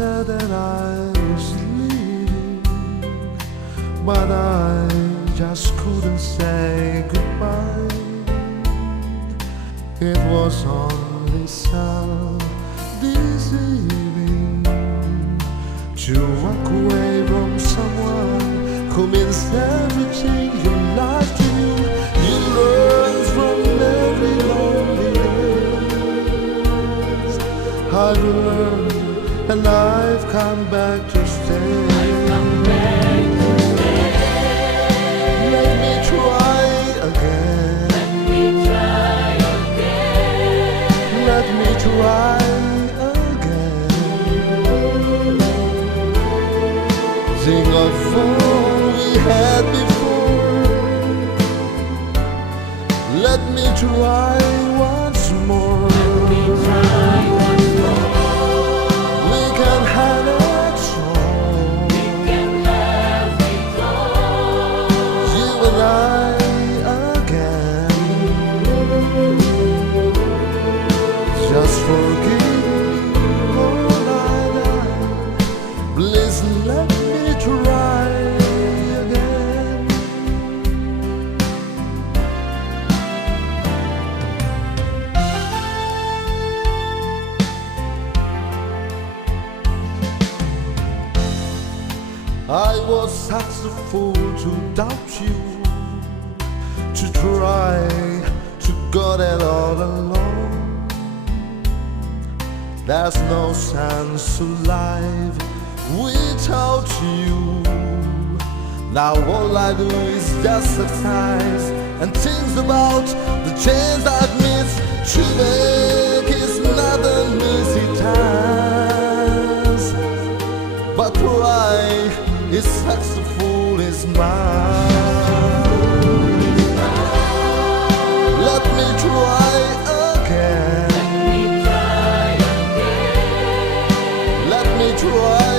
said that I was leaving, but I just couldn't say goodbye. It was only so deceiving to walk away from someone who means everything in life to you. You learn from every lonely days. I've learned and I've come back to stay. Let me try again. Let me try again. Think of all we had before. Let me try once more. We can have it all. You and I again. Just forgive me all I done. Please let me try again. I was such a fool to doubt you, to try to go it all alone. There's no sense to life without you. Now all I do is just exercise and think about the chance I've missed to make. It's not an easy task, but why is successful is mine. Let me try again. Let me try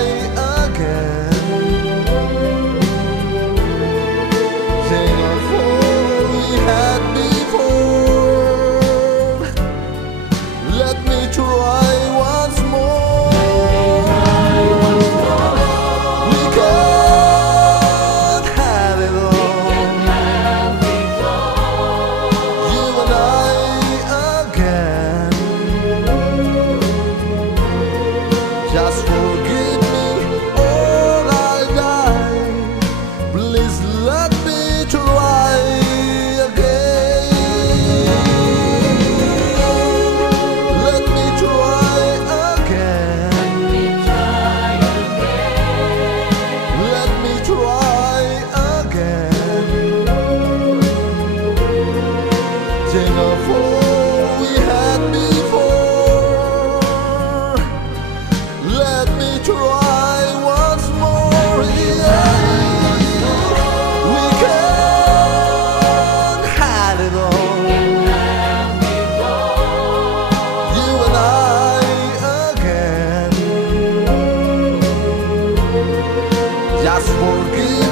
again. Think of all we had before. Let me try once more. We can't have it all. You and I again. Just forgive me all I die. Please let me try again. Let me try again. Let me try again. Think of all we had before. Let me try once more. Yeah. We can't hide it all. You and I again. Just forgive